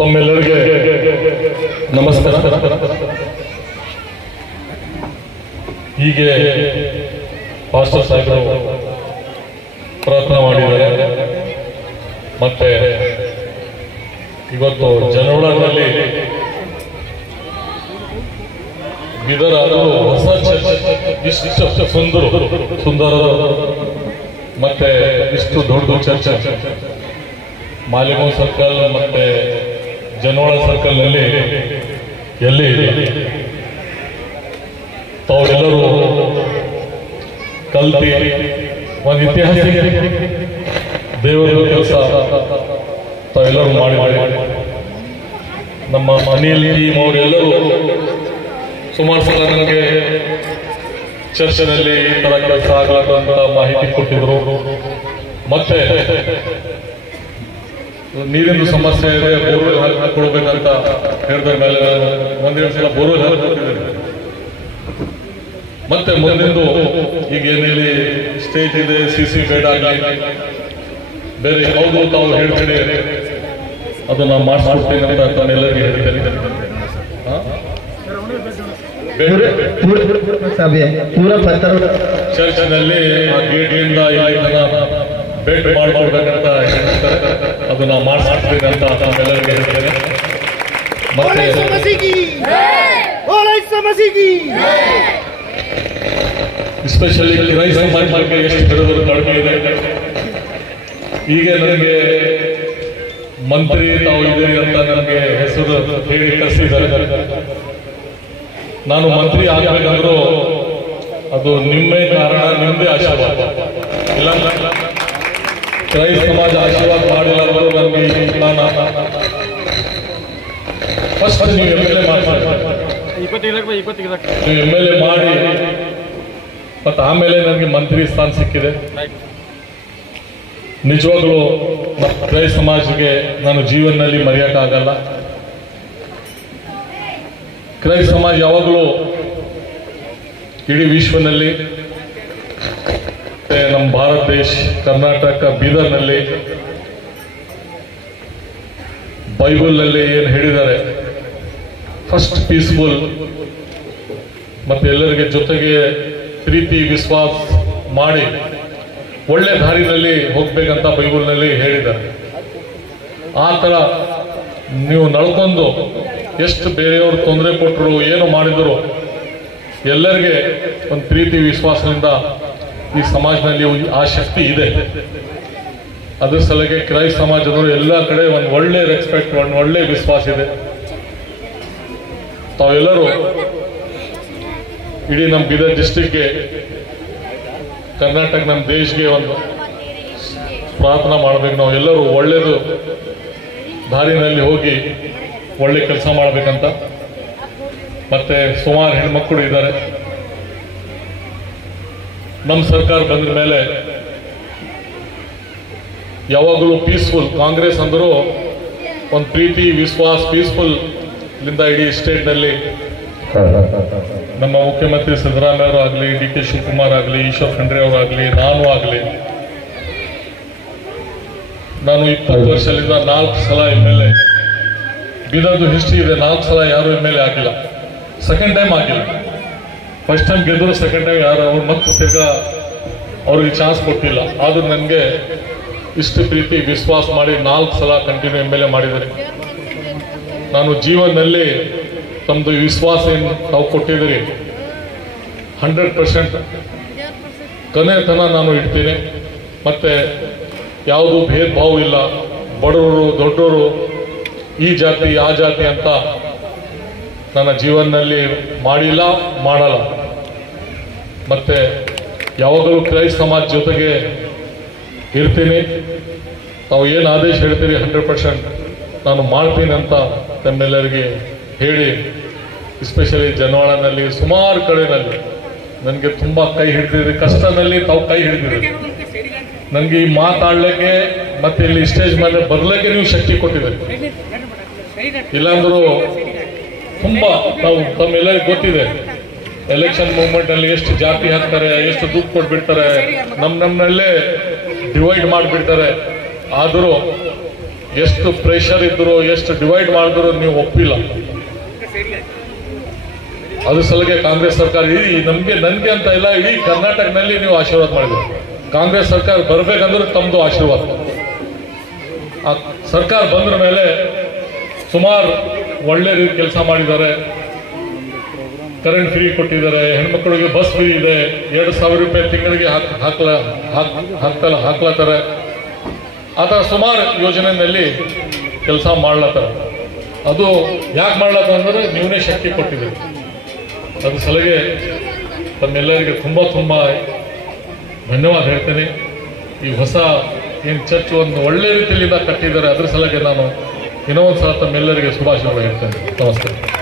ತಮ್ಮೆಲ್ಲರಿಗೆ ನಮಸ್ಕಾರ. ಹೀಗೆ ಪಾಸ್ಟರ್ ಸಾಹೇಬರು ಪ್ರಾರ್ಥನೆ ಮಾಡಿದ್ದಾರೆ. ಮತ್ತೆ ಇವತ್ತು ಜನವಳದಲ್ಲಿ ಬಿದರ ಹೊಸ ಚರ್ಚ್ ಇಷ್ಟು ಸುಂದರ ಮತ್ತೆ ಇಷ್ಟು ದೊಡ್ಡ ಚರ್ಚ್ ಮಾಲಿಗಾಂವ್ ಸರ್ಕಲ್ ಮತ್ತೆ ಜನವಾಳ ಸರ್ಕಲ್ ನಲ್ಲಿ ಎಲ್ಲಿ ತಾವೆಲ್ಲರೂ ಕಲ್ತಿ ಒಂದು ಇತಿಹಾಸಿಕ ದೇವರ ಕೆಲಸ ತಾವೆಲ್ಲರೂ ಮಾಡಿ ನಮ್ಮ ಅನಿಲ್ ಟೀಮ್ ಅವರೆಲ್ಲರೂ ಸುಮಾರು ಸಲ ನನಗೆ ಚರ್ಚೆನಲ್ಲಿ ಈ ತರ ಕೆಲಸ ಆಗಲಾರಂತ ಮಾಹಿತಿ ಕೊಟ್ಟಿದ್ರು. ಮತ್ತೆ ನೀರಿನ ಸಮಸ್ಯೆ ಇದೆ, ಬೋರ್ವೆಲ್ ಹಾಕಿಕೊಡ್ಬೇಕಂತ ಹೇಳಿದ ಮೇಲೆ ಒಂದೆರಡು ಸಲ ಬೋರ್ವೆಲ್ ಹಾಕಿಕೊಟ್ಟಿದ್ದೇನೆ. ಮತ್ತೆ ಮುಂದಿಂದು ಈಗ ಏನೇಳಿ ಸ್ಟೇಜ್ ಇದೆ, ಸಿಸಿ ಬೇಡ ಆಗಲಿ ಬೇರೆ ಯಾವುದು ತಾವು ಹೇಳ್ತೇನೆ ಅದು ನಾವು ಮಾಡಿಸ್ಕೊಡ್ತೇನೆ ಅಂತ ತಾನೆಲ್ಲರಿಗೆ ಹೇಳ್ತೇನೆ. ಚರ್ಚ್ನಲ್ಲಿ ಗೇಟ್ನಿಂದ ಇಲ್ಲಿ ಭೇಟ್ ಮಾಡ್ಕೊಡ್ಬೇಕಂತ ಹೇಳ್ತಾರೆ, ಅದು ನಾವು ಮಾಡಿಸ್ಕೊಡ್ತೀನಿ ಅಂತ ತಾವೆಲ್ಲರಿಗೆ ಹೇಳ್ತೇನೆ. ಮತ್ತೆ ಎಸ್ಪೆಷಲಿ ಕಿರಾಯಿ ಸಮಾಜ ಬಗ್ಗೆ ಎಷ್ಟು ಹೇಳಿದ್ರು ಕಡಿಮೆ ಇದೆ. ಈಗ ನನಗೆ ಮಂತ್ರಿ ತಾವು ಇದ್ದೀರಿ ಅಂತ ನನಗೆ ಹೆಸರು ಹೇಳಿ ಕಳಿಸಿದ್ದಾರೆ. ನಾನು ಮಂತ್ರಿ ಆಗಬೇಕಂದ್ರೂ ಅದು ನಿಮ್ಮೇ ಕಾರಣ, ನಿಮ್ಮದೇ ಆಶೀರ್ವಾದ. ಇಲ್ಲ ಕಿರಾಯಿ ಸಮಾಜ ಆಶೀರ್ವಾದ ಮಾಡಿಲ್ಲ ಅಂದ್ರೂ ನನಗೆ ನಾನು ಫಸ್ಟ್ ನೀವು MLA ಮಾಡಿ ಮತ್ತೆ ಆಮೇಲೆ ನನಗೆ ಮಂತ್ರಿ ಸ್ಥಾನ ಸಿಕ್ಕಿದೆ. ನಿಜವಾಗ್ಲೂ ಕಿರಾಯಿ ಸಮಾಜಕ್ಕೆ ನಾನು ಜೀವನದಲ್ಲಿ ಮರೆಯೋಕ್ಕಾಗಲ್ಲ. ಕಿರಾಯಿ ಸಮಾಜ ಯಾವಾಗಲೂ ಇಡೀ ವಿಶ್ವದಲ್ಲಿ ನಮ್ಮ ಭಾರತ ದೇಶ ಕರ್ನಾಟಕ ಬೀದರ್ನಲ್ಲಿ ಬೈಬಲ್ನಲ್ಲಿ ಏನು ಹೇಳಿದ್ದಾರೆ, ಫಸ್ಟ್ ಪೀಸ್ಫುಲ್ ಮತ್ತೆ ಎಲ್ಲರಿಗೆ ಜೊತೆಗೆ ಪ್ರೀತಿ ವಿಶ್ವಾಸ ಮಾಡಿ ಒಳ್ಳೆ ದಾರಿನಲ್ಲಿ ಹೋಗ್ಬೇಕಂತ ಬೈಬಲ್ನಲ್ಲಿ ಹೇಳಿದ್ದಾರೆ. ಆ ಥರ ನೀವು ನಡ್ಕೊಂಡು ಎಷ್ಟು ಬೇರೆಯವರು ತೊಂದರೆ ಕೊಟ್ಟರು ಏನು ಮಾಡಿದ್ರು ಎಲ್ಲರಿಗೆ ಒಂದು ಪ್ರೀತಿ ವಿಶ್ವಾಸದಿಂದ ಈ ಸಮಾಜದಲ್ಲಿ ಆ ಶಕ್ತಿ ಇದೆ. ಅದ್ರ ಸಲಗೆ ಕಿರಾಯಿ ಸಮಾಜದವರು ಎಲ್ಲ ಕಡೆ ಒಂದು ಒಳ್ಳೆ ರೆಸ್ಪೆಕ್ಟ್, ಒಂದು ಒಳ್ಳೆ ವಿಶ್ವಾಸ ಇದೆ. ತಾವೆಲ್ಲರೂ ಇಡೀ ನಮ್ಮ ಬೀದರ್ ಡಿಸ್ಟ್ರಿಕ್ಗೆ, ಕರ್ನಾಟಕ, ನಮ್ಮ ದೇಶಕ್ಕೆ ಒಂದು ಪ್ರಾರ್ಥನಾ ಮಾಡಬೇಕು. ನಾವು ಎಲ್ಲರೂ ಒಳ್ಳೇದು ದಾರಿನಲ್ಲಿ ಹೋಗಿ ಒಳ್ಳೆ ಕೆಲಸ ಮಾಡಬೇಕಂತ. ಮತ್ತೆ ಸುಮಾರು ಹೆಣ್ಮಕ್ಳು ಇದ್ದಾರೆ. ನಮ್ಮ ಸರ್ಕಾರ ಬಂದ ಮೇಲೆ ಯಾವಾಗಲೂ ಪೀಸ್ಫುಲ್, ಕಾಂಗ್ರೆಸ್ ಅಂದರೂ ಒಂದು ಪ್ರೀತಿ ವಿಶ್ವಾಸ ಪೀಸ್ಫುಲ್ ಲಿಂದ ಇಡೀ ಸ್ಟೇಟ್ನಲ್ಲಿ ನಮ್ಮ ಮುಖ್ಯಮಂತ್ರಿ ಸಿದ್ದರಾಮಯ್ಯ ಅವರು ಆಗಲಿ, DK ಶಿವಕುಮಾರ್ ಆಗಲಿ, ಈಶ್ವರ್ ಖಂಡ್ರೆ ಅವರಾಗಲಿ, ನಾನು ಆಗಲಿ, ನಾನು 20 ವರ್ಷದಿಂದ 4 ಸಲ MLA. ಬೀದರ್ದು ಹಿಸ್ಟ್ರಿ ಇದೆ, 4 ಸಲ ಯಾರು MLA ಆಗಿಲ್ಲ. ಸೆಕೆಂಡ್ ಟೈಮ್ ಆಗಿಲ್ಲ. ಫಸ್ಟ್ ಟೈಮ್ ಗೆದ್ದರು, ಸೆಕೆಂಡ್ ಟೈಮ್ ಯಾರು ಅವ್ರು ಮತ್ತೆ ತಿರ್ಗಾ ಅವ್ರಿಗೆ ಚಾನ್ಸ್ ಕೊಟ್ಟಿಲ್ಲ. ಆದ್ರೂ ನನಗೆ ಇಷ್ಟು ಪ್ರೀತಿ ವಿಶ್ವಾಸ ಮಾಡಿ 4 ಸಲ ಕಂಟಿನ್ಯೂ MLA ಮಾಡಿದ್ದಾರೆ. ನಾನು ಜೀವನದಲ್ಲಿ ತಮ್ಮದು ವಿಶ್ವಾಸ ಏನು ತಾವು ಕೊಟ್ಟಿದ್ದೀರಿ 100% ಕೊನೆ ತನ ನಾನು ಇಡ್ತೀನಿ. ಮತ್ತೆ ಯಾವುದು ಭೇದ ಭಾವ ಇಲ್ಲ, ಬಡವರು ದೊಡ್ಡವರು, ಈ ಜಾತಿ ಆ ಜಾತಿ ಅಂತ ನನ್ನ ಜೀವನದಲ್ಲಿ ಮಾಡಿಲ್ಲ, ಮಾಡಲ್ಲ. ಮತ್ತೆ ಯಾವಾಗಲೂ ಕಿರಾಯಿ ಸಮಾಜ ಜೊತೆಗೆ ಇರ್ತೀನಿ. ತಾವು ಏನು ಆದೇಶ ಹೇಳ್ತೀರಿ 100% ನಾನು ಮಾಡ್ತೀನಿ ಅಂತ ತಮ್ಮೆಲ್ಲರಿಗೆ ಹೇಳಿ, ಎಸ್ಪೆಷಲಿ ಜನವಾಳನಲ್ಲಿ ಸುಮಾರು ಕಡೆನಲ್ಲಿ ನನಗೆ ತುಂಬಾ ಕೈ ಹಿಡಿದಿರಿ. ಕಷ್ಟದಲ್ಲಿ ತಾವು ಕೈ ಹಿಡಿದಿರಿ. ನನಗೆ ಈ ಮಾತಾಡ್ಲಿಕ್ಕೆ ಮತ್ತೆ ಇಲ್ಲಿ ಸ್ಟೇಜ್ ಮೇಲೆ ಬರ್ಲಿಕ್ಕೆ ನೀವು ಶಕ್ತಿ ಕೊಟ್ಟಿದ್ದೀರಿ. ಇಲ್ಲಾಂದ್ರೂ ತುಂಬಾ ನಾವು ತಮ್ಮೆಲ್ಲರಿಗೂ ಗೊತ್ತಿದೆ, ಎಲೆಕ್ಷನ್ ಮೂವ್ಮೆಂಟ್ ಅಲ್ಲಿ ಎಷ್ಟು ಜಾತಿ ಹಾಕ್ತಾರೆ, ಎಷ್ಟು ದುಡ್ಡು ಕೊಟ್ಬಿಡ್ತಾರೆ, ನಮ್ಮಲ್ಲೇ ಡಿವೈಡ್ ಮಾಡಿಬಿಡ್ತಾರೆ. ಆದರೂ ಎಷ್ಟು ಪ್ರೆಷರ್ ಇದ್ರು ಎಷ್ಟು ಡಿವೈಡ್ ಮಾಡಿದ್ರು ನೀವು ಒಪ್ಪಿಲ್ಲ. ಅದ್ರ ಸಲುವಾಗಿ ಕಾಂಗ್ರೆಸ್ ಸರ್ಕಾರ ಇಡೀ ನನಗೆ ಅಂತ ಇಲ್ಲ, ಇಡೀ ಕರ್ನಾಟಕದಲ್ಲಿ ನೀವು ಆಶೀರ್ವಾದ ಮಾಡಿದ್ರು. ಕಾಂಗ್ರೆಸ್ ಸರ್ಕಾರ ಬರ್ಬೇಕಂದ್ರೆ ತಮ್ಮದು ಆಶೀರ್ವಾದ. ಆ ಸರ್ಕಾರ ಬಂದ್ರ ಮೇಲೆ ಸುಮಾರು ಒಳ್ಳೆ ರೀತಿ ಕೆಲಸ ಮಾಡಿದ್ದಾರೆ. ಕರೆಂಟ್ ಫ್ರೀ ಕೊಟ್ಟಿದ್ದಾರೆ, ಹೆಣ್ಮಕ್ಳಿಗೆ ಬಸ್ ಫ್ರೀ ಇದೆ, 2,000 ರೂಪಾಯಿ ತಿಂಗಳಿಗೆ ಹಾಕ್ಲತ್ತಾರೆ. ಆ ಥರ ಸುಮಾರು ಯೋಜನೆಯಲ್ಲಿ ಕೆಲಸ ಮಾಡ್ಲತ್ತಾರೆ. ಅದು ಯಾಕೆ ಮಾಡ್ಲತ್ತ ಅಂದ್ರೆ ನೀವೇ ಶಕ್ತಿ ಕೊಟ್ಟಿದ್ದೀರಿ. ಅದ್ರ ಸಲುವಾಗಿ ತಮ್ಮೆಲ್ಲರಿಗೆ ತುಂಬ ಧನ್ಯವಾದ ಹೇಳ್ತೇನೆ. ಈ ಹೊಸ ಏನು ಚರ್ಚ್ ಒಂದು ಒಳ್ಳೆ ರೀತಿಯಿಂದ ಕಟ್ಟಿದ್ದಾರೆ, ಅದ್ರ ಸಲುವಾಗಿ ನಾನು ಇನ್ನೊಂದು ಸಲ ತಮ್ಮೆಲ್ಲರಿಗೆ ಶುಭಾಶಯಗಳು ಹೇಳ್ತೇನೆ. ನಮಸ್ತೆ.